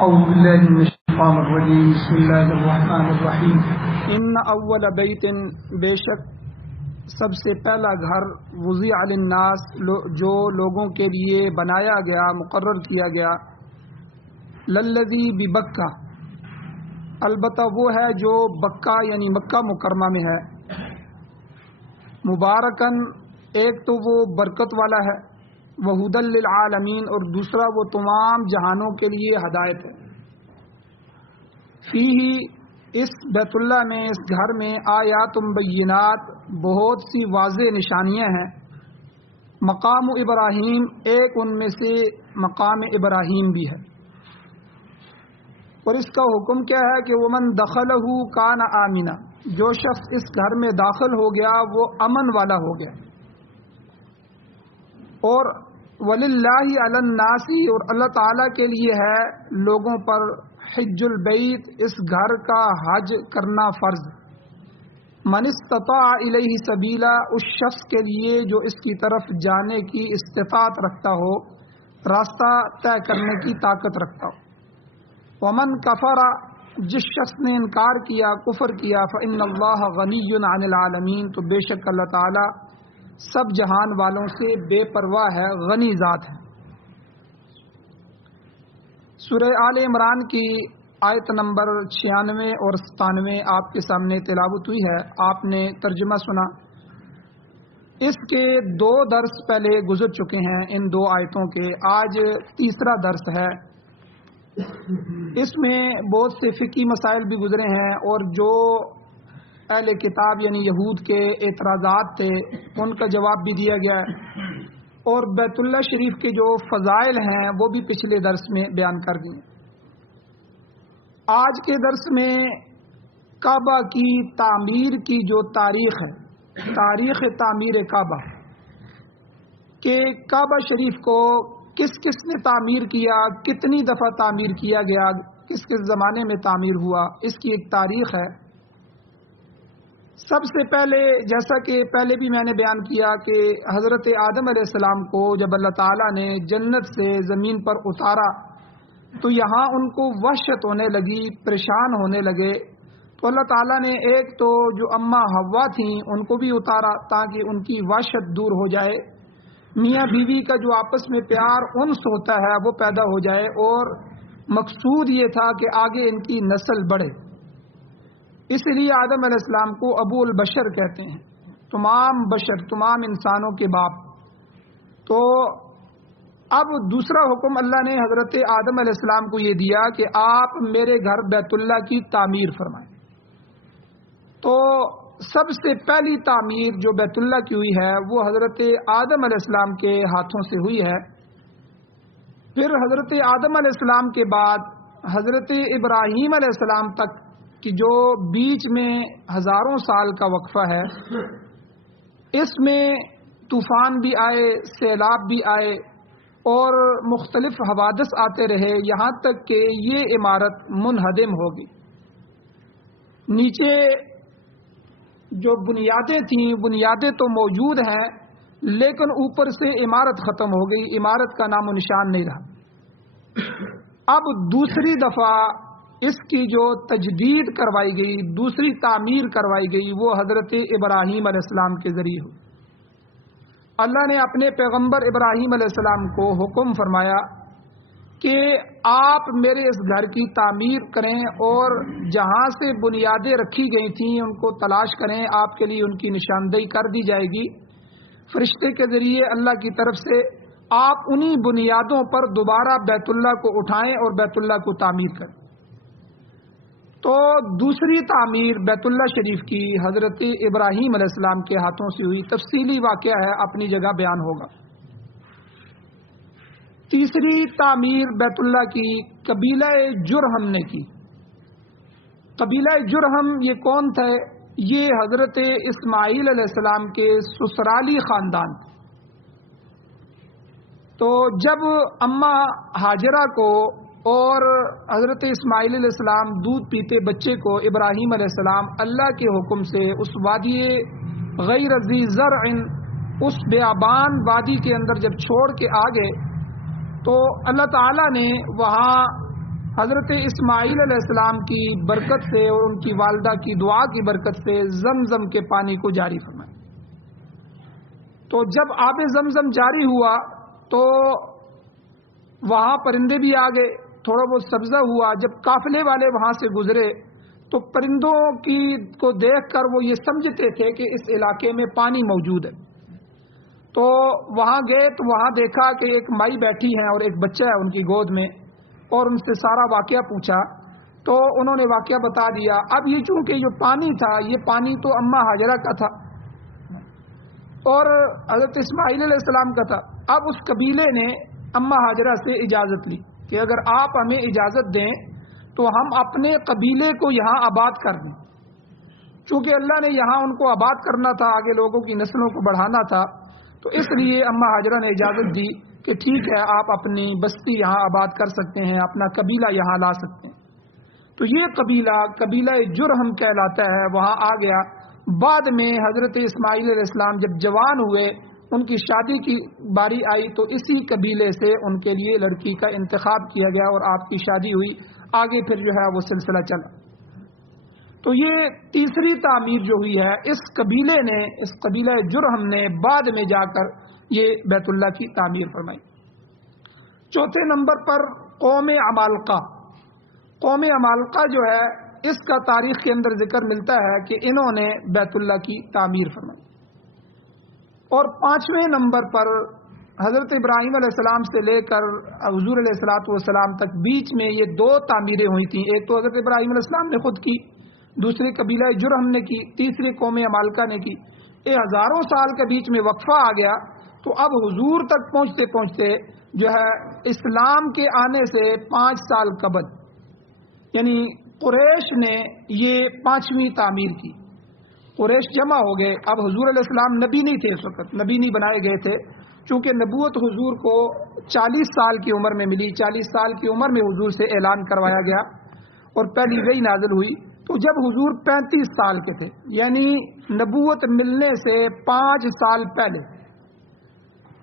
أعوذ بالله من الشيطان الرجيم بسم الله الرحمن الرحیم ان اول بیت، بے شک سب سے پہلا گھر، وضع للناس، جو لوگوں کے لیے بنایا گیا، مقرر کیا گیا، للذی ببکہ، البتہ وہ ہے جو بکہ یعنی مکہ مکرمہ میں ہے، مبارکن، ایک تو وہ برکت والا ہے، وہدی للعالمین، اور دوسرا وہ تمام جہانوں کے لیے ہدایت ہے، فیہ، اس بیت اللہ میں، اس گھر میں، آیات بینات، بہت سی واضح نشانیاں ہیں، مقام ابراہیم، ایک ان میں سے مقام ابراہیم بھی ہے، اور اس کا حکم کیا ہے کہ ومن دخلہ کان آمنا، جو شخص اس گھر میں داخل ہو گیا وہ امن والا ہو گیا، اور وللہ علی الناس، اور اللہ تعالیٰ کے لیے ہے لوگوں پر، حج البیت، اس گھر کا حج کرنا فرض، من استطاع الیہ سبیلا، اس شخص کے لیے جو اس کی طرف جانے کی استطاعت رکھتا ہو، راستہ طے کرنے کی طاقت رکھتا ہو، ومن کفر، جس شخص نے انکار کیا، کفر کیا، فإن اللہ غنی عن العالمین، تو بے شک اللہ تعالی سب جہان والوں سے بے پرواہ ہے، غنی ذات ہے۔ سورہ آل عمران کی آیت نمبر 96 اور 97 آپ کے سامنے تلاوت ہوئی ہے، آپ نے ترجمہ سنا۔ اس کے 2 درس پہلے گزر چکے ہیں، ان 2 آیتوں کے، آج تیسرا درس ہے۔ اس میں بہت سے فقہی مسائل بھی گزرے ہیں، اور جو اہل کتاب یعنی یہود کے اعتراضات تھے ان کا جواب بھی دیا گیا ہے، اور بیت اللہ شریف کے جو فضائل ہیں وہ بھی پچھلے درس میں بیان کر دیے۔ آج کے درس میں کعبہ کی تعمیر کی جو تاریخ ہے، تاریخ تعمیر کعبہ، کہ کعبہ شریف کو کس کس نے تعمیر کیا، کتنی دفعہ تعمیر کیا گیا، کس کس زمانے میں تعمیر ہوا، اس کی ایک تاریخ ہے۔ سب سے پہلے، جیسا کہ پہلے بھی میں نے بیان کیا کہ حضرت آدم علیہ السلام کو جب اللہ تعالیٰ نے جنت سے زمین پر اتارا تو یہاں ان کو وحشت ہونے لگی، پریشان ہونے لگے، تو اللہ تعالیٰ نے ایک تو جو اماں حوا تھیں ان کو بھی اتارا تاکہ ان کی وحشت دور ہو جائے، میاں بیوی کا جو آپس میں پیار انس ہوتا ہے وہ پیدا ہو جائے، اور مقصود یہ تھا کہ آگے ان کی نسل بڑھے، اس لیے آدم علیہ السلام کو ابو البشر کہتے ہیں، تمام بشر، تمام انسانوں کے باپ۔ تو اب دوسرا حکم اللہ نے حضرت آدم علیہ السلام کو یہ دیا کہ آپ میرے گھر بیت اللہ کی تعمیر فرمائیں۔ تو سب سے پہلی تعمیر جو بیت اللہ کی ہوئی ہے وہ حضرت آدم علیہ السلام کے ہاتھوں سے ہوئی ہے۔ پھر حضرت آدم علیہ السلام کے بعد حضرت ابراہیم علیہ السلام تک کہ جو بیچ میں ہزاروں سال کا وقفہ ہے، اس میں طوفان بھی آئے، سیلاب بھی آئے، اور مختلف حوادث آتے رہے، یہاں تک کہ یہ عمارت منہدم ہوگی۔ نیچے جو بنیادیں تھیں، بنیادیں تو موجود ہیں، لیکن اوپر سے عمارت ختم ہو گئی، عمارت کا نام و نشان نہیں رہا۔ اب دوسری دفعہ اس کی جو تجدید کروائی گئی، دوسری تعمیر کروائی گئی، وہ حضرت ابراہیم علیہ السلام کے ذریعے ہوئی۔ اللہ نے اپنے پیغمبر ابراہیم علیہ السلام کو حکم فرمایا کہ آپ میرے اس گھر کی تعمیر کریں، اور جہاں سے بنیادیں رکھی گئی تھیں ان کو تلاش کریں، آپ کے لیے ان کی نشاندہی کر دی جائے گی فرشتے کے ذریعے اللہ کی طرف سے، آپ انہی بنیادوں پر دوبارہ بیت اللہ کو اٹھائیں اور بیت اللہ کو تعمیر کریں۔ تو دوسری تعمیر بیت اللہ شریف کی حضرت ابراہیم علیہ السلام کے ہاتھوں سے ہوئی، تفصیلی واقعہ ہے، اپنی جگہ بیان ہوگا۔ تیسری تعمیر بیت اللہ کی قبیلہ جرہم نے کی۔ قبیلہ جرہم یہ کون تھے؟ یہ حضرت اسماعیل علیہ السلام کے سسرالی خاندان۔ تو جب اماں ہاجرہ کو اور حضرت اسماعیل علیہ السلام دودھ پیتے بچے کو ابراہیم علیہ السلام اللہ کے حکم سے اس وادی غیر ذی زرع، اس بیابان وادی کے اندر جب چھوڑ کے آ گئے، تو اللہ تعالیٰ نے وہاں حضرت اسماعیل علیہ السلام کی برکت سے اور ان کی والدہ کی دعا کی برکت سے زمزم کے پانی کو جاری فرمائے. تو جب آب زمزم جاری ہوا تو وہاں پرندے بھی آ گئے, تھوڑا بہت سبزہ ہوا. جب قافلے والے وہاں سے گزرے تو پرندوں کو دیکھ کر وہ یہ سمجھتے تھے کہ اس علاقے میں پانی موجود ہے. تو وہاں گئے تو وہاں دیکھا کہ ایک مائی بیٹھی ہیں اور ایک بچہ ہے ان کی گود میں, اور ان سے سارا واقعہ پوچھا تو انہوں نے واقعہ بتا دیا. اب یہ چونکہ جو پانی تھا یہ پانی تو اماں ہاجرہ کا تھا اور حضرت اسماعیل علیہ السلام کا تھا. اب اس قبیلے نے اماں ہاجرہ سے اجازت لی کہ اگر آپ ہمیں اجازت دیں تو ہم اپنے قبیلے کو یہاں آباد کر دیں. چونکہ اللہ نے یہاں ان کو آباد کرنا تھا, آگے لوگوں کی نسلوں کو بڑھانا تھا, تو اس لیے اماں ہاجرہ نے اجازت دی کہ ٹھیک ہے آپ اپنی بستی یہاں آباد کر سکتے ہیں, اپنا قبیلہ یہاں لا سکتے ہیں. تو یہ قبیلہ جرہم کہلاتا ہے, وہاں آ گیا. بعد میں حضرت اسماعیل علیہ السلام جب جوان ہوئے, ان کی شادی کی باری آئی تو اسی قبیلے سے ان کے لیے لڑکی کا انتخاب کیا گیا اور آپ کی شادی ہوئی. آگے پھر جو ہے وہ سلسلہ چلا. تو یہ تیسری تعمیر جو ہوئی ہے اس قبیلے نے, اس قبیلہ جرہم نے بعد میں جا کر یہ بیت اللہ کی تعمیر فرمائی. چوتھے نمبر پر قوم عمالقہ. قوم عمالقہ جو ہے اس کا تاریخ کے اندر ذکر ملتا ہے کہ انہوں نے بیت اللہ کی تعمیر فرمائی. اور پانچویں نمبر پر حضرت ابراہیم علیہ السلام سے لے کر حضور علیہ الصلوۃ والسلام تک بیچ میں یہ دو تعمیریں ہوئی تھیں. ایک تو حضرت ابراہیم علیہ السلام نے خود کی, دوسری قبیلہ جرہم نے کی, تیسری قوم عمالقہ نے کی. یہ ہزاروں سال کے بیچ میں وقفہ آ گیا. تو اب حضور تک پہنچتے پہنچتے جو ہے اسلام کے آنے سے 5 سال قبل یعنی قریش نے یہ پانچویں تعمیر کی. قریش جمع ہو گئے. اب حضور علیہ السلام نبی نہیں تھے, اس وقت نبی نہیں بنائے گئے تھے, چونکہ نبوت حضور کو 40 سال کی عمر میں ملی. 40 سال کی عمر میں حضور سے اعلان کروایا گیا اور پہلی وحی نازل ہوئی. تو جب حضور 35 سال کے تھے یعنی نبوت ملنے سے 5 سال پہلے,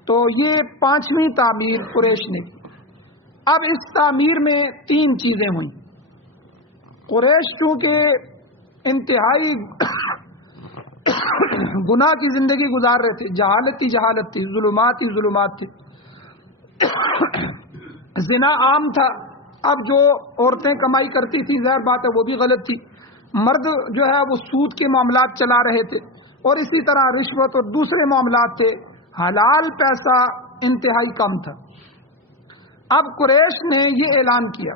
تو یہ پانچویں تعمیر قریش نے کی. اب اس تعمیر میں 3 چیزیں ہوئیں. قریش چونکہ انتہائی گناہ کی زندگی گزار رہے تھے, جہالت تھی, ظلمات تھی, زنا عام تھا. اب جو عورتیں کمائی کرتی تھی ظاہر بات ہے وہ بھی غلط تھی. مرد جو ہے وہ سود کے معاملات چلا رہے تھے اور اسی طرح رشوت اور دوسرے معاملات تھے. حلال پیسہ انتہائی کم تھا. اب قریش نے یہ اعلان کیا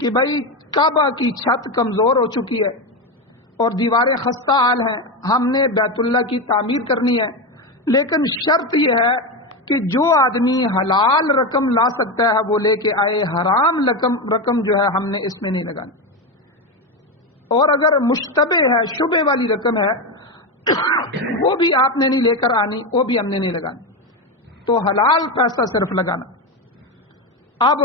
کہ بھائی کعبہ کی چھت کمزور ہو چکی ہے اور دیواریں خستہ حال ہیں, ہم نے بیت اللہ کی تعمیر کرنی ہے, لیکن شرط یہ ہے کہ جو آدمی حلال رقم لا سکتا ہے وہ لے کے آئے, حرام رقم جو ہے ہم نے اس میں نہیں لگانی, اور اگر مشتبہ ہے, شبہ والی رقم ہے وہ بھی آپ نے نہیں لے کر آنی, وہ بھی ہم نے نہیں لگانی. تو حلال پیسہ صرف لگانا. اب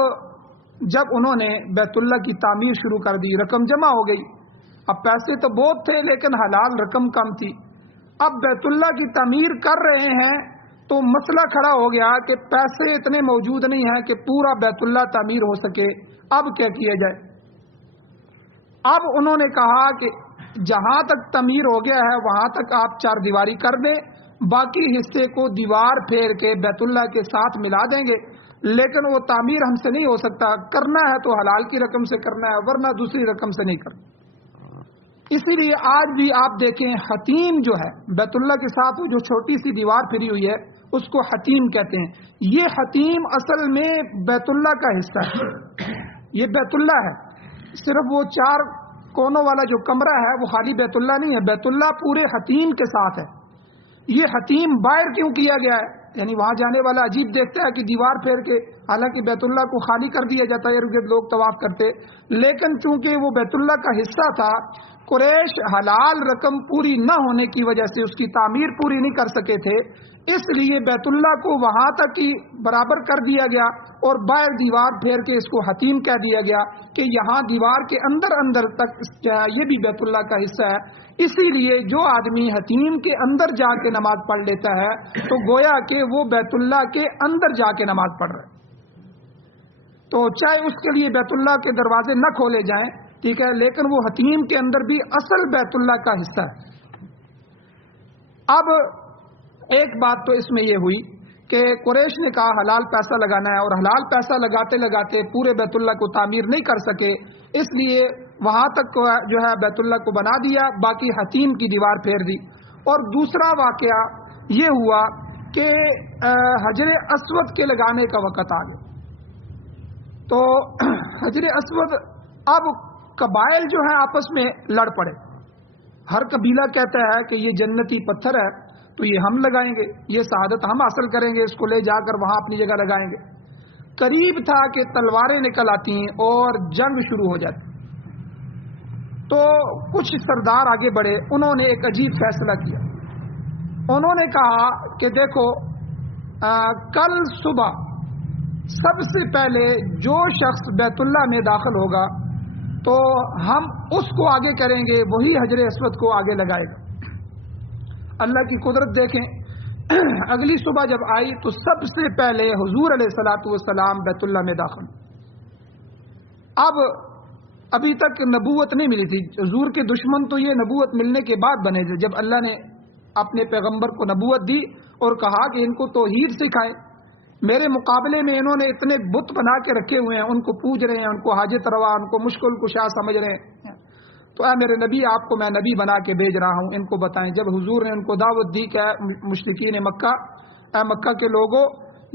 جب انہوں نے بیت اللہ کی تعمیر شروع کر دی, رقم جمع ہو گئی. اب پیسے تو بہت تھے لیکن حلال رقم کم تھی. اب بیت اللہ کی تعمیر کر رہے ہیں تو مسئلہ کھڑا ہو گیا کہ پیسے اتنے موجود نہیں ہیں کہ پورا بیت اللہ تعمیر ہو سکے. اب کیا کیا جائے؟ اب انہوں نے کہا کہ جہاں تک تعمیر ہو گیا ہے وہاں تک آپ 4 دیواری کر دیں, باقی حصے کو دیوار پھیر کے بیت اللہ کے ساتھ ملا دیں گے, لیکن وہ تعمیر ہم سے نہیں ہو سکتا. کرنا ہے تو حلال کی رقم سے کرنا ہے, ورنہ دوسری رقم سے نہیں کرنا. اسی لیے آج بھی آپ دیکھیں حتیم جو ہے بیت اللہ کے ساتھ وہ جو چھوٹی سی دیوار پھری ہوئی ہے اس کو حتیم کہتے ہیں. یہ حتیم اصل میں بیت اللہ کا حصہ ہے, یہ بیت اللہ ہے. صرف وہ 4 کونوں والا جو کمرہ ہے وہ خالی بیت اللہ نہیں ہے, بیت اللہ پورے حتیم کے ساتھ ہے. یہ حتیم باہر کیوں کیا گیا ہے؟ یعنی وہاں جانے والا عجیب دیکھتا ہے کہ دیوار پھیر کے, حالانکہ بیت اللہ کو خالی کر دیا جاتا ہے, ارد گرد لوگ طواف کرتے, لیکن چونکہ وہ بیت اللہ کا حصہ تھا, قریش حلال رقم پوری نہ ہونے کی وجہ سے اس کی تعمیر پوری نہیں کر سکے تھے, اس لیے بیت اللہ کو وہاں تک ہی برابر کر دیا گیا اور باہر دیوار پھیر کے اس کو حتیم کہہ دیا گیا کہ یہاں دیوار کے اندر تک یہ بھی بیت اللہ کا حصہ ہے. اسی لیے جو آدمی حتیم کے اندر جا کے نماز پڑھ لیتا ہے تو گویا کہ وہ بیت اللہ کے اندر جا کے نماز پڑھ رہا ہے. تو چاہے اس کے لیے بیت اللہ کے دروازے نہ کھولے جائیں، ٹھیک ہے، لیکن وہ حتیم کے اندر بھی اصل بیت اللہ کا حصہ ہے۔ اب ایک بات تو اس میں یہ ہوئی کہ قریش نے کہا حلال پیسہ لگانا ہے، اور حلال پیسہ لگاتے لگاتے پورے بیت اللہ کو تعمیر نہیں کر سکے، اس لیے وہاں تک جو ہے بیت اللہ کو بنا دیا، باقی حتیم کی دیوار پھیر دی۔ اور دوسرا واقعہ یہ ہوا کہ حجر اسود کے لگانے کا وقت آ گیا، تو حجر اسود، اب قبائل جو ہیں آپس میں لڑ پڑے، ہر قبیلہ کہتا ہے کہ یہ جنتی پتھر ہے تو یہ ہم لگائیں گے، یہ شہادت ہم حاصل کریں گے، اس کو لے جا کر وہاں اپنی جگہ لگائیں گے۔ قریب تھا کہ تلواریں نکل آتی ہیں اور جنگ شروع ہو جاتی، تو کچھ سردار آگے بڑھے، انہوں نے ایک عجیب فیصلہ کیا۔ انہوں نے کہا کہ دیکھو، کل صبح سب سے پہلے جو شخص بیت اللہ میں داخل ہوگا تو ہم اس کو آگے کریں گے، وہی حجر اسود کو آگے لگائے گا۔ اللہ کی قدرت دیکھیں، اگلی صبح جب آئی تو سب سے پہلے حضور علیہ الصلوۃ والسلام بیت اللہ میں داخل۔ اب ابھی تک نبوت نہیں ملی تھی، حضور کے دشمن تو یہ نبوت ملنے کے بعد بنے تھے، جب اللہ نے اپنے پیغمبر کو نبوت دی اور کہا کہ ان کو توحید سکھائیں۔ میرے مقابلے میں انہوں نے اتنے بت بنا کے رکھے ہوئے ہیں، ان کو پوج رہے ہیں، ان کو حاجت روا، ان کو مشکل کشا سمجھ رہے ہیں، تو اے میرے نبی، آپ کو میں نبی بنا کے بھیج رہا ہوں، ان کو بتائیں۔ جب حضور نے ان کو دعوت دی کہ مشرکین مکہ، اے مکہ کے لوگوں،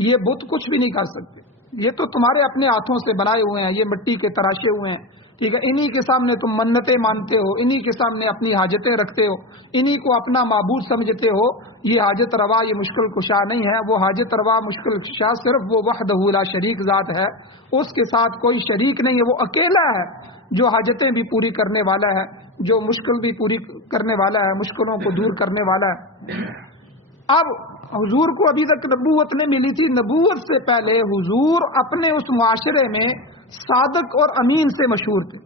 یہ بت کچھ بھی نہیں کر سکتے، یہ تو تمہارے اپنے ہاتھوں سے بنائے ہوئے ہیں، یہ مٹی کے تراشے ہوئے ہیں، ٹھیک ہے، انہی کے سامنے تم منتیں مانتے ہو، انہی کے سامنے اپنی حاجتیں رکھتے ہو، انہی کو اپنا معبود سمجھتے ہو، یہ حاجت روا، یہ مشکل کشا نہیں ہے، وہ حاجت روا مشکل کشا صرف وہ وحدہ لا شریک ذات ہے، اس کے ساتھ کوئی شریک نہیں ہے، وہ اکیلا ہے جو حاجتیں بھی پوری کرنے والا ہے، جو مشکل بھی پوری کرنے والا ہے، مشکلوں کو دور کرنے والا ہے۔ اب حضور کو ابھی تک نبوت نہیں ملی تھی، نبوت سے پہلے حضور اپنے اس معاشرے میں صادق اور امین سے مشہور تھے،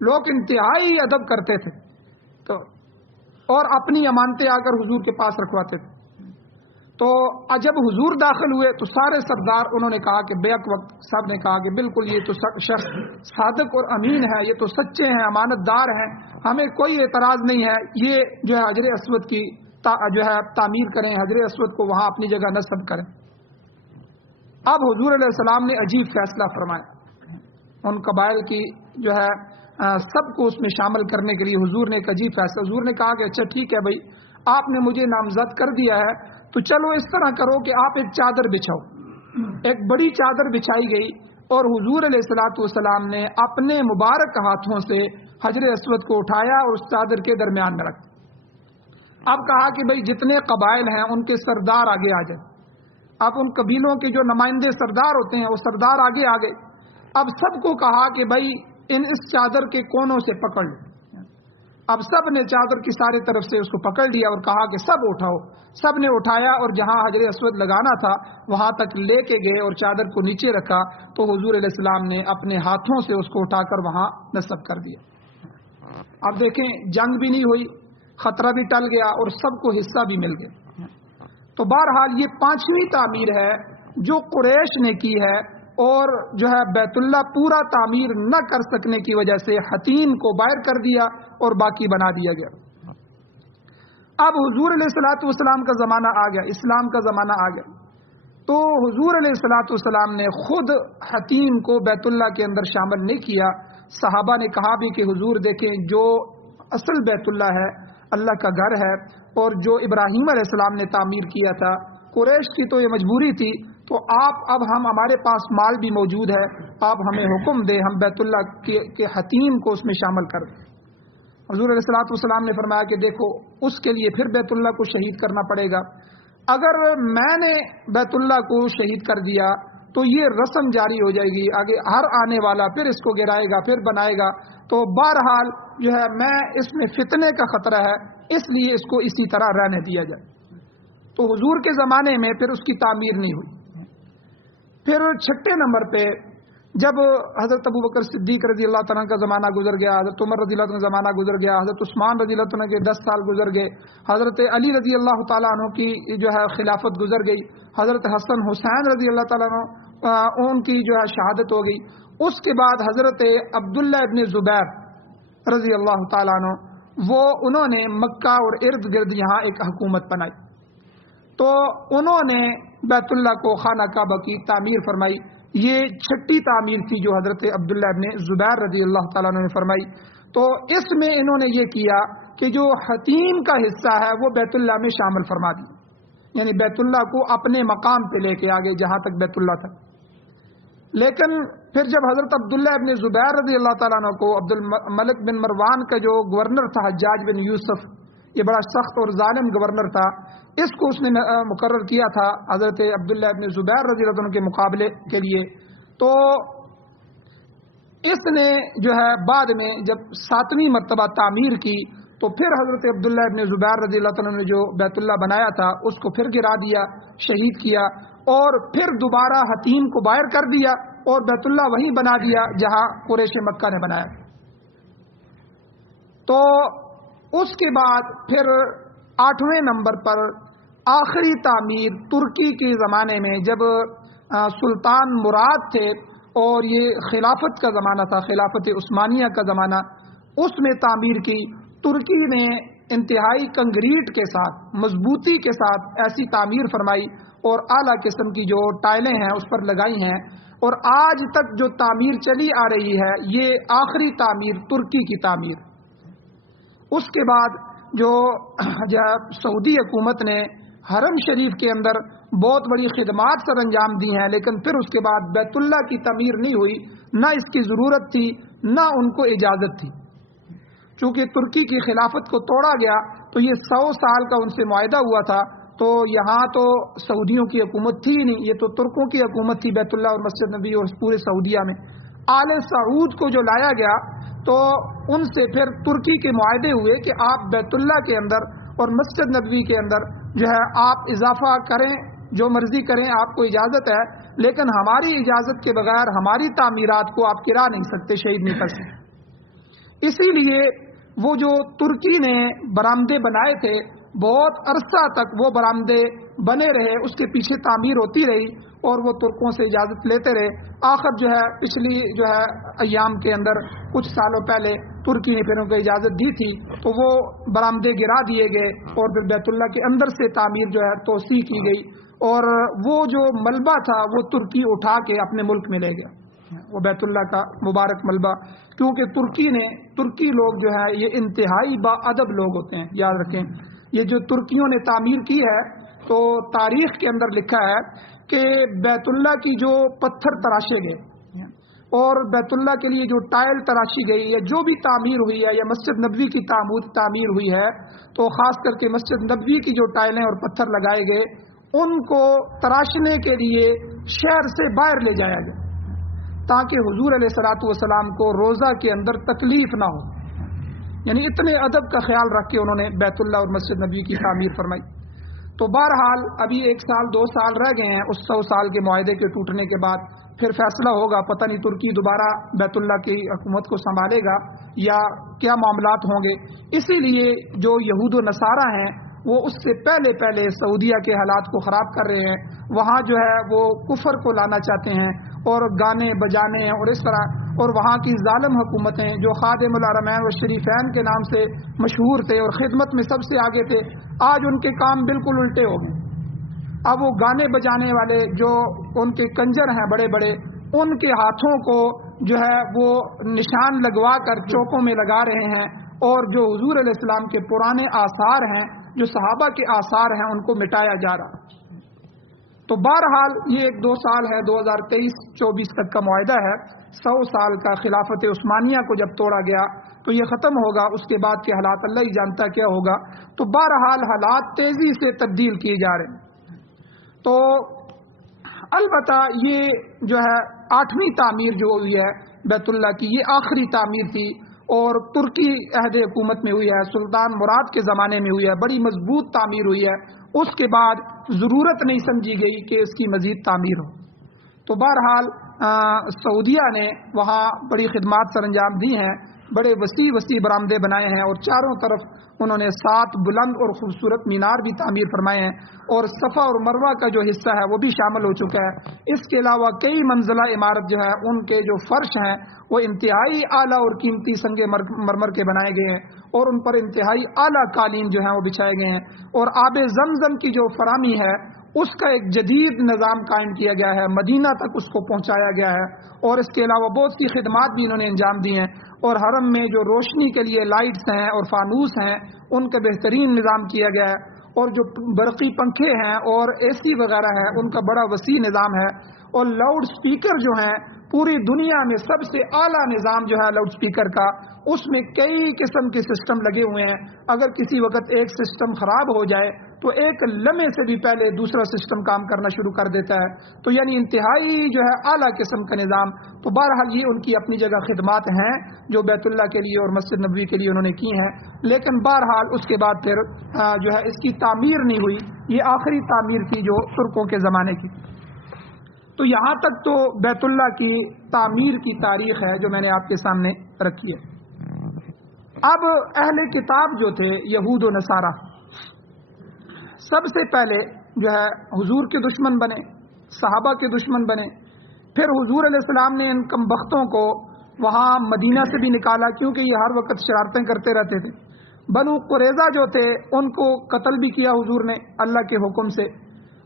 لوگ انتہائی ادب کرتے تھے، تو اور اپنی امانتیں آ کر حضور کے پاس رکھواتے تھے۔ تو جب حضور داخل ہوئے تو سارے سردار انہوں نے کہا کہ بیک وقت سب نے کہا کہ بالکل یہ تو شخص صادق اور امین ہے، یہ تو سچے ہیں، امانت دار ہیں، ہمیں کوئی اعتراض نہیں ہے، یہ جو ہے حجر اسود کی جو ہے تعمیر کریں، حجر اسود کو وہاں اپنی جگہ نصب کریں۔ اب حضور علیہ السلام نے عجیب فیصلہ فرمایا، ان قبائل کی جو ہے سب کو اس میں شامل کرنے کے لیے حضور نے ایک عجیب فیصلہ، حضور نے کہا کہ اچھا ٹھیک ہے بھائی، آپ نے مجھے نامزد کر دیا ہے، تو چلو اس طرح کرو کہ آپ ایک چادر بچھاؤ۔ ایک بڑی چادر بچھائی گئی اور حضور علیہ الصلوۃ والسلام نے اپنے مبارک ہاتھوں سے حجر اسود کو اٹھایا اور اس چادر کے درمیان میں رکھا۔ اب کہا کہ بھئی جتنے قبائل ہیں ان کے سردار آگے آ جائیں۔ اب ان قبیلوں کے جو نمائندے سردار ہوتے ہیں وہ سردار آگے آ گئے۔ اب سب کو کہا کہ بھئی اس چادر کے کونوں سے پکڑ لو۔ اب سب نے چادر کی ساری طرف سے اس کو پکڑ لیا اور کہا کہ سب اٹھاؤ۔ سب نے اٹھایا اور جہاں حجر اسود لگانا تھا وہاں تک لے کے گئے اور چادر کو نیچے رکھا، تو حضور علیہ السلام نے اپنے ہاتھوں سے اس کو اٹھا کر وہاں نصب کر دیا۔ اب دیکھیں، جنگ بھی نہیں ہوئی، خطرہ بھی ٹل گیا اور سب کو حصہ بھی مل گیا۔ تو بہرحال یہ 5ویں تعمیر ہے جو قریش نے کی ہے، اور جو ہے بیت اللہ پورا تعمیر نہ کر سکنے کی وجہ سے حتیم کو باہر کر دیا اور باقی بنا دیا گیا۔ اب حضور علیہ الصلوۃ والسلام کا زمانہ آ گیا، اسلام کا زمانہ آ گیا، تو حضور علیہ الصلوۃ والسلام نے خود حتیم کو بیت اللہ کے اندر شامل نہیں کیا۔ صحابہ نے کہا بھی کہ حضور دیکھیں، جو اصل بیت اللہ ہے، اللہ کا گھر ہے، اور جو ابراہیم علیہ السلام نے تعمیر کیا تھا، قریش کی تو یہ مجبوری تھی، تو آپ اب ہمارے پاس مال بھی موجود ہے، آپ ہمیں حکم دیں ہم بیت اللہ کے حتیم کو اس میں شامل کر دیں۔ حضور علیہ الصلوۃ والسلام نے فرمایا کہ دیکھو، اس کے لیے پھر بیت اللہ کو شہید کرنا پڑے گا، اگر میں نے بیت اللہ کو شہید کر دیا تو یہ رسم جاری ہو جائے گی، آگے ہر آنے والا پھر اس کو گرائے گا، پھر بنائے گا، تو بہرحال جو ہے میں اس میں فتنے کا خطرہ ہے، اس لیے اس کو اسی طرح رہنے دیا جائے۔ تو حضور کے زمانے میں پھر اس کی تعمیر نہیں ہوئی۔ پھر 6 نمبر پہ جب حضرت ابوبکر صدیق رضی اللہ تعالیٰ کا زمانہ گزر گیا، حضرت عمر رضی اللہ عنہ کا زمانہ گزر گیا، حضرت عثمان رضی اللہ عنہ کے 10 سال گزر گئے، حضرت علی رضی اللہ تعالیٰ عنہ کی جو ہے خلافت گزر گئی، حضرت حسن حسین رضی اللہ تعالیٰ عنہ ان کی جو ہے شہادت ہو گئی. اس کے بعد حضرت عبداللہ ابن زبیر رضی اللہ تعالیٰ عنہ انہوں نے مکہ اور ارد گرد یہاں ایک حکومت بنائی. تو انہوں نے بیت اللہ کو خانہ کعبہ کی تعمیر فرمائی. یہ چھٹی تعمیر تھی جو حضرت عبداللہ ابن زبیر رضی اللہ تعالیٰ عنہ نے فرمائی. تو اس میں انہوں نے یہ کیا کہ جو حتیم کا حصہ ہے وہ بیت اللہ میں شامل فرما دی، یعنی بیت اللہ کو اپنے مقام پہ لے کے آگے جہاں تک بیت اللہ تک. لیکن پھر جب حضرت عبداللہ ابن زبیر رضی اللہ تعالیٰ عنہ کو عبد الملک بن مروان کا جو گورنر تھا حجاج بن یوسف، یہ بڑا سخت اور ظالم گورنر تھا، اس کو اس نے مقرر کیا تھا حضرت عبداللہ ابن زبیر رضی اللہ عنہ کے مقابلے کے لیے. تو اس نے جو ہے بعد میں جب 7ویں مرتبہ تعمیر کی تو پھر حضرت عبداللہ ابن زبیر رضی اللہ عنہ نے جو بیت اللہ بنایا تھا اس کو پھر گرا دیا، شہید کیا، اور پھر دوبارہ حتیم کو باہر کر دیا اور بیت اللہ وہیں بنا دیا جہاں قریش مکہ نے بنایا. تو اس کے بعد پھر 8ویں نمبر پر آخری تعمیر ترکی کے زمانے میں جب سلطان مراد تھے اور یہ خلافت کا زمانہ تھا، خلافت عثمانیہ کا زمانہ، اس میں تعمیر کی. ترکی نے انتہائی کنکریٹ کے ساتھ، مضبوطی کے ساتھ ایسی تعمیر فرمائی اور اعلیٰ قسم کی جو ٹائلیں ہیں اس پر لگائی ہیں، اور آج تک جو تعمیر چلی آ رہی ہے یہ آخری تعمیر ترکی کی تعمیر. اس کے بعد جو سعودی حکومت نے حرم شریف کے اندر بہت بڑی خدمات سر انجام دی ہیں، لیکن پھر اس کے بعد بیت اللہ کی تعمیر نہیں ہوئی، نہ اس کی ضرورت تھی نہ ان کو اجازت تھی. چونکہ ترکی کی خلافت کو توڑا گیا تو یہ 100 سال کا ان سے معاہدہ ہوا تھا، تو یہاں تو سعودیوں کی حکومت تھی نہیں، یہ تو ترکوں کی حکومت تھی بیت اللہ اور مسجد نبی اور پورے سعودیہ میں. آل سعود کو جو لایا گیا تو ان سے پھر ترکی کے معاہدے ہوئے کہ آپ بیت اللہ کے اندر اور مسجد نبوی کے اندر جو ہے آپ اضافہ کریں، جو مرضی کریں، آپ کو اجازت ہے، لیکن ہماری اجازت کے بغیر ہماری تعمیرات کو آپ گرا نہیں سکتے، شہید نہیں کر سکتے. اسی لیے وہ جو ترکی نے برآمدے بنائے تھے بہت عرصہ تک وہ برآمدے بنے رہے، اس کے پیچھے تعمیر ہوتی رہی اور وہ ترکوں سے اجازت لیتے رہے. آخر جو ہے پچھلی جو ہے ایام کے اندر کچھ سالوں پہلے ترکی نے پھر ان کو اجازت دی تھی تو وہ برآمدے گرا دیے گئے اور پھر بیت اللہ کے اندر سے تعمیر جو ہے توسیع کی گئی، اور وہ جو ملبہ تھا وہ ترکی اٹھا کے اپنے ملک میں لے گیا، وہ بیت اللہ کا مبارک ملبہ. کیونکہ ترکی لوگ جو ہے یہ انتہائی با ادب لوگ ہوتے ہیں، یاد رکھیں. یہ جو ترکیوں نے تعمیر کی ہے تو تاریخ کے اندر لکھا ہے کہ بیت اللہ کی جو پتھر تراشے گئے اور بیت اللہ کے لیے جو ٹائل تراشی گئی یا جو بھی تعمیر ہوئی ہے یا مسجد نبوی کی تعمیر ہوئی ہے، تو خاص کر کے مسجد نبوی کی جو ٹائلیں اور پتھر لگائے گئے ان کو تراشنے کے لیے شہر سے باہر لے جایا گیا تاکہ حضور علیہ الصلوۃ والسلام کو روزہ کے اندر تکلیف نہ ہو. یعنی اتنے ادب کا خیال رکھ کے انہوں نے بیت اللہ اور مسجد نبوی کی تعمیر فرمائی. تو بہرحال ابھی 1 سال 2 سال رہ گئے ہیں اس 100 سال کے معاہدے کے ٹوٹنے کے بعد، پھر فیصلہ ہوگا، پتہ نہیں ترکی دوبارہ بیت اللہ کی حکومت کو سنبھالے گا یا کیا معاملات ہوں گے. اسی لیے جو یہود و نصارہ ہیں وہ اس سے پہلے سعودیہ کے حالات کو خراب کر رہے ہیں. وہاں جو ہے وہ کفر کو لانا چاہتے ہیں اور گانے بجانے اور اس طرح، اور وہاں کی ظالم حکومتیں جو خادم الحرمین و شریفین کے نام سے مشہور تھے اور خدمت میں سب سے آگے تھے، آج ان کے کام بالکل الٹے ہو گئے. اب وہ گانے بجانے والے جو ان کے کنجر ہیں بڑے بڑے، ان کے ہاتھوں کو جو ہے وہ نشان لگوا کر چوکوں میں لگا رہے ہیں، اور جو حضور علیہ السلام کے پرانے آثار ہیں، جو صحابہ کے آثار ہیں، ان کو مٹایا جا رہا. تو بہرحال یہ 1-2 سال ہے، 2023-24 تک کا معاہدہ ہے. 100 سال کا خلافت عثمانیہ کو جب توڑا گیا تو یہ ختم ہوگا. اس کے بعد کے حالات اللہ ہی جانتا کیا ہوگا. تو بہرحال حالات تیزی سے تبدیل کیے جا رہے ہیں. تو البتہ یہ جو ہے 8ویں تعمیر جو ہوئی ہے بیت اللہ کی، یہ آخری تعمیر تھی اور ترکی عہد حکومت میں ہوئی ہے، سلطان مراد کے زمانے میں ہوئی ہے، بڑی مضبوط تعمیر ہوئی ہے. اس کے بعد ضرورت نہیں سمجھی گئی کہ اس کی مزید تعمیر ہو. تو بہرحال سعودیہ نے وہاں بڑی خدمات سر انجام دی ہیں، بڑے وسیع برآمدے بنائے ہیں اور چاروں طرف انہوں نے 7 بلند اور خوبصورت مینار بھی تعمیر فرمائے ہیں، اور صفا اور مروہ کا جو حصہ ہے وہ بھی شامل ہو چکا ہے۔ اس کے علاوہ کئی منزلہ عمارت جو ہے ان کے جو فرش ہیں وہ انتہائی اعلیٰ اور قیمتی سنگ مرمر کے بنائے گئے ہیں، اور ان پر انتہائی اعلیٰ قالین جو ہیں وہ بچھائے گئے ہیں، اور آب زمزم کی جو فراہمی ہے اس کا ایک جدید نظام قائم کیا گیا ہے، مدینہ تک اس کو پہنچایا گیا ہے، اور اس کے علاوہ بہت سی خدمات بھی انہوں نے انجام دی ہیں، اور حرم میں جو روشنی کے لیے لائٹس ہیں اور فانوس ہیں ان کا بہترین نظام کیا گیا ہے، اور جو برقی پنکھے ہیں اور اے سی وغیرہ ہے ان کا بڑا وسیع نظام ہے، اور لاؤڈ سپیکر جو ہیں پوری دنیا میں سب سے اعلیٰ نظام جو ہے لاؤڈ سپیکر کا، اس میں کئی قسم کے سسٹم لگے ہوئے ہیں۔ اگر کسی وقت ایک سسٹم خراب ہو جائے تو ایک لمحے سے بھی پہلے دوسرا سسٹم کام کرنا شروع کر دیتا ہے، تو یعنی انتہائی جو ہے اعلیٰ قسم کا نظام۔ تو بہرحال یہ ان کی اپنی جگہ خدمات ہیں جو بیت اللہ کے لیے اور مسجد نبوی کے لیے انہوں نے کی ہیں، لیکن بہرحال اس کے بعد پھر جو ہے اس کی تعمیر نہیں ہوئی، یہ آخری تعمیر تھی جو ترکوں کے زمانے کی۔ تو یہاں تک تو بیت اللہ کی تعمیر کی تاریخ ہے جو میں نے آپ کے سامنے رکھی ہے۔ اب اہل کتاب جو تھے یہود و نصارہ، سب سے پہلے جو ہے حضور کے دشمن بنے، صحابہ کے دشمن بنے، پھر حضور علیہ السلام نے ان کم بختوں کو وہاں مدینہ سے بھی نکالا کیونکہ یہ ہر وقت شرارتیں کرتے رہتے تھے۔ بنو قریظہ جو تھے ان کو قتل بھی کیا حضور نے اللہ کے حکم سے،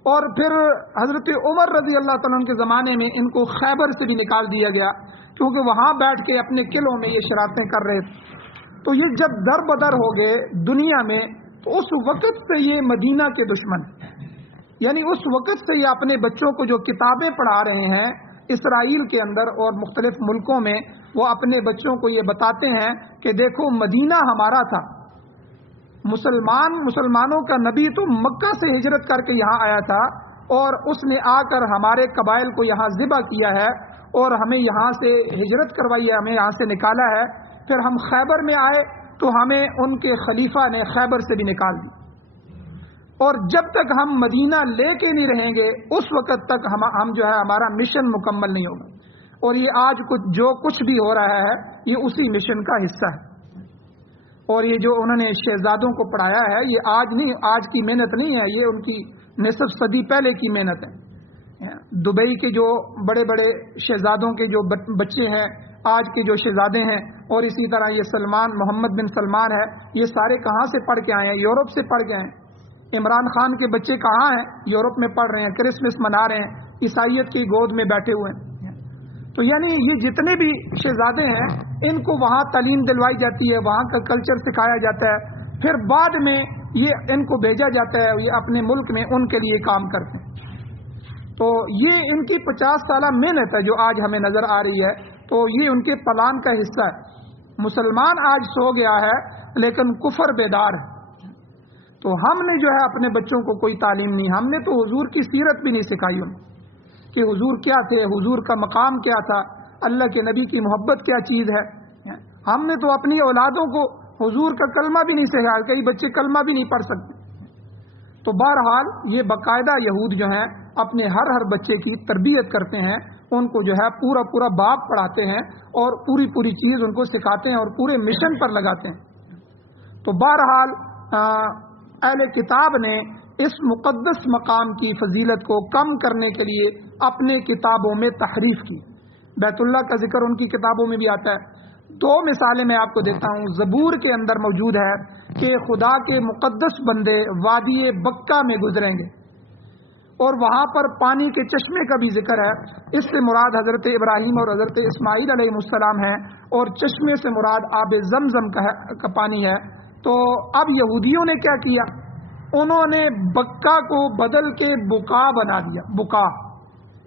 اور پھر حضرت عمر رضی اللہ تعالیٰ عنہ کے زمانے میں ان کو خیبر سے بھی نکال دیا گیا کیونکہ وہاں بیٹھ کے اپنے قلعوں میں یہ شرارتیں کر رہے تھے۔ تو یہ جب در بدر ہو گئے دنیا میں تو اس وقت سے یہ مدینہ کے دشمن، یعنی اس وقت سے یہ اپنے بچوں کو جو کتابیں پڑھا رہے ہیں اسرائیل کے اندر اور مختلف ملکوں میں، وہ اپنے بچوں کو یہ بتاتے ہیں کہ دیکھو مدینہ ہمارا تھا، مسلمانوں کا نبی تو مکہ سے ہجرت کر کے یہاں آیا تھا اور اس نے آ کر ہمارے قبائل کو یہاں ذبح کیا ہے اور ہمیں یہاں سے ہجرت کروائی ہے، ہمیں یہاں سے نکالا ہے، پھر ہم خیبر میں آئے تو ہمیں ان کے خلیفہ نے خیبر سے بھی نکال دی، اور جب تک ہم مدینہ لے کے نہیں رہیں گے اس وقت تک ہم جو ہے ہمارا مشن مکمل نہیں ہوگا۔ اور یہ آج جو کچھ بھی ہو رہا ہے یہ اسی مشن کا حصہ ہے، اور یہ جو انہوں نے شہزادوں کو پڑھایا ہے یہ آج کی محنت نہیں ہے، یہ ان کی نصف صدی پہلے کی محنت ہے۔ دبئی کے جو بڑے بڑے شہزادوں کے جو بچے ہیں، آج کے جو شہزادے ہیں، اور اسی طرح یہ محمد بن سلمان ہے، یہ سارے کہاں سے پڑھ کے آئے ہیں؟ یورپ سے پڑھ کے آئے ہیں۔ عمران خان کے بچے کہاں ہیں؟ یورپ میں پڑھ رہے ہیں، کرسمس منا رہے ہیں، عیسائیت کی گود میں بیٹھے ہوئے ہیں۔ تو یعنی یہ جتنے بھی شہزادے ہیں ان کو وہاں تعلیم دلوائی جاتی ہے، وہاں کا کلچر سکھایا جاتا ہے، پھر بعد میں یہ ان کو بھیجا جاتا ہے، یہ اپنے ملک میں ان کے لیے کام کرتے ہیں۔ تو یہ ان کی 50 سالہ محنت ہے جو آج ہمیں نظر آ رہی ہے، تو یہ ان کے پلان کا حصہ ہے۔ مسلمان آج سو گیا ہے لیکن کفر بیدار ہے، تو ہم نے جو ہے اپنے بچوں کو کوئی تعلیم نہیں، ہم نے تو حضور کی سیرت بھی نہیں سکھائی ان کہ حضور کیا تھے، حضور کا مقام کیا تھا، اللہ کے نبی کی محبت کیا چیز ہے۔ ہم نے تو اپنی اولادوں کو حضور کا کلمہ بھی نہیں سکھایا، کئی بچے کلمہ بھی نہیں پڑھ سکتے۔ تو بہرحال یہ باقاعدہ یہود جو ہیں اپنے ہر بچے کی تربیت کرتے ہیں، ان کو جو ہے پورا باب پڑھاتے ہیں اور پوری چیز ان کو سکھاتے ہیں اور پورے مشن پر لگاتے ہیں۔ تو بہرحال اہل کتاب نے اس مقدس مقام کی فضیلت کو کم کرنے کے لیے اپنے کتابوں میں تحریف کی۔ بیت اللہ کا ذکر ان کی کتابوں میں بھی آتا ہے۔ 2 مثالیں میں آپ کو دیتا ہوں۔ زبور کے اندر موجود ہے کہ خدا کے مقدس بندے وادی بکہ میں گزریں گے اور وہاں پر پانی کے چشمے کا بھی ذکر ہے۔ اس سے مراد حضرت ابراہیم اور حضرت اسماعیل علیہ السلام ہے، اور چشمے سے مراد آب زمزم کا پانی ہے۔ تو اب یہودیوں نے کیا کیا؟ انہوں نے بکہ کو بدل کے بکا بنا دیا، بکا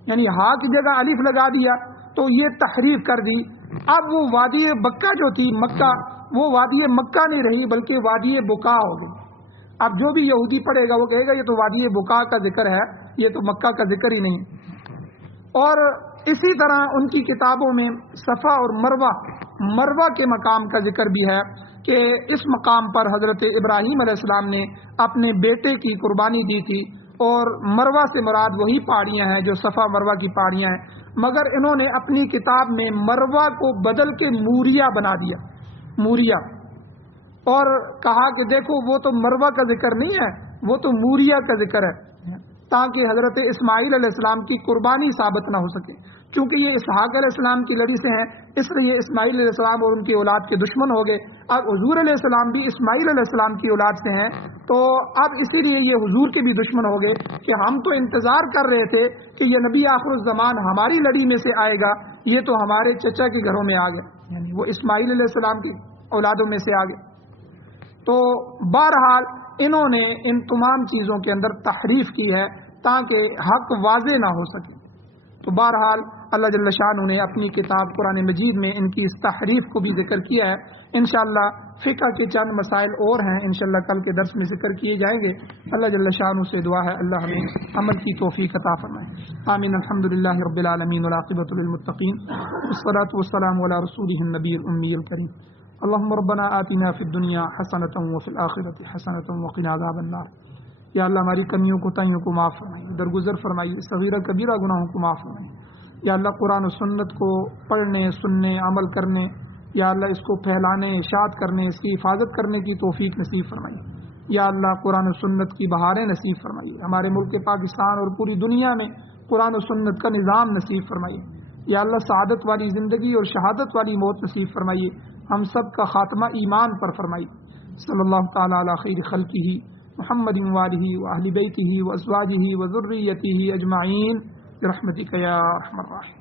یعنی ہا کی جگہ الف لگا دیا، تو یہ تحریف کر دی۔ اب وہ وادی بکہ جو تھی مکہ، وہ وادی مکہ نہیں رہی بلکہ وادی بکا ہو گئی۔ اب جو بھی یہودی پڑھے گا وہ کہے گا یہ تو وادی بکا کا ذکر ہے، یہ تو مکہ کا ذکر ہی نہیں۔ اور اسی طرح ان کی کتابوں میں صفا اور مروہ کے مقام کا ذکر بھی ہے کہ اس مقام پر حضرت ابراہیم علیہ السلام نے اپنے بیٹے کی قربانی دی تھی، اور مروہ سے مراد وہی پہاڑیاں ہیں جو صفا مروہ کی پہاڑیاں ہیں، مگر انہوں نے اپنی کتاب میں مروہ کو بدل کے موریا بنا دیا، موریا، اور کہا کہ دیکھو وہ تو مروہ کا ذکر نہیں ہے، وہ تو موریا کا ذکر ہے، تاکہ حضرت اسماعیل علیہ السلام کی قربانی ثابت نہ ہو سکے، کیونکہ یہ اسحاق علیہ السلام کی لڑی سے ہیں، اس لیے اسماعیل علیہ السلام اور ان کی اولاد کے دشمن ہو گئے۔ اب حضور علیہ السلام بھی اسماعیل علیہ السلام کی اولاد سے ہیں، تو اب اسی لیے یہ حضور کے بھی دشمن ہو گئے کہ ہم تو انتظار کر رہے تھے کہ یہ نبی آخر الزمان ہماری لڑی میں سے آئے گا، یہ تو ہمارے چچا کے گھروں میں آ گئے، یعنی وہ اسماعیل علیہ السلام کی اولادوں میں سے آ گئے۔ تو بہرحال انہوں نے ان تمام چیزوں کے اندر تحریف کی ہے تاکہ حق واضح نہ ہو سکے۔ تو بہرحال اللہ جل شانہ نے اپنی کتاب قرآن مجید میں ان کی اس تحریف کو بھی ذکر کیا ہے۔ انشاءاللہ فقہ کے چند مسائل اور ہیں، انشاءاللہ کل کے درس میں ذکر کیے جائیں گے۔ اللہ جل شانہ سے دعا ہے اللہ ہمیں عمل کی توفیق عطا فرمائے۔ آمین۔ الحمدللہ رب العالمین والعاقبۃ للمتقین والصلاۃ والسلام علی رسولہ النبی الامی الکریم۔ اللهم ربنا آتنا في الدنيا حسنة وفي الآخرة حسنة وقنا عذاب النار۔ یا اللہ ہماری کمیوں کوتاہیوں کو معاف فرمائیے، درگزر فرمائیے، صغیرہ کبیرہ گناہوں کو معاف فرمائیے۔ یا اللہ قرآن و سنت کو پڑھنے، سننے، عمل کرنے، یا اللہ اس کو پھیلانے، اشاعت کرنے، اس کی حفاظت کرنے کی توفیق نصیب فرمائیے۔ یا اللہ قرآن و سنت کی بہاریں نصیب فرمائیے، ہمارے ملک پاکستان اور پوری دنیا میں قرآن و سنت کا نظام نصیب فرمائیے۔ یا اللہ سعادت والی زندگی اور شہادت والی موت نصیب فرمائیے، ہم سب کا خاتمہ ایمان پر فرمائیے۔ صلی اللہ تعالی علی خیر خلقہ محمد وآلہ وأہل بیتہ وازواجہ وذریتہ اجمعین برحمتک یا ارحم الراحمین۔